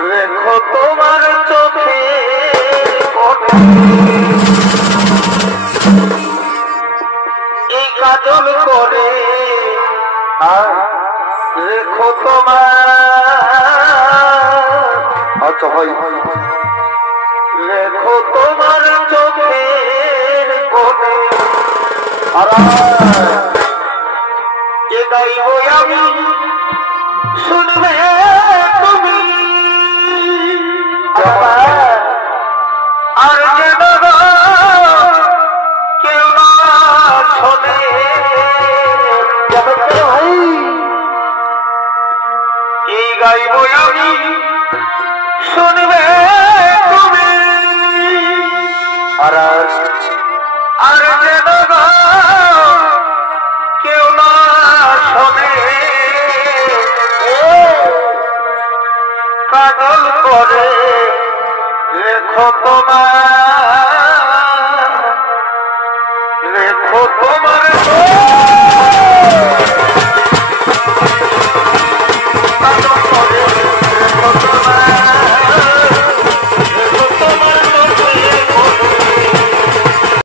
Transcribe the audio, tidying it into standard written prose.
রেখো তোমার চোখে এই কাজল করে রেখো তোমার আচ্ছা ভাই রেখো তোমার চোখের কোণে আর এ গাইব আমি শুনবে তুমি আর যেন কেউ না শোনে ভাই এই গাইব আমি শুনবে তুমি আর যেন কেউ না শোনে কাজল করে রেখো তোমার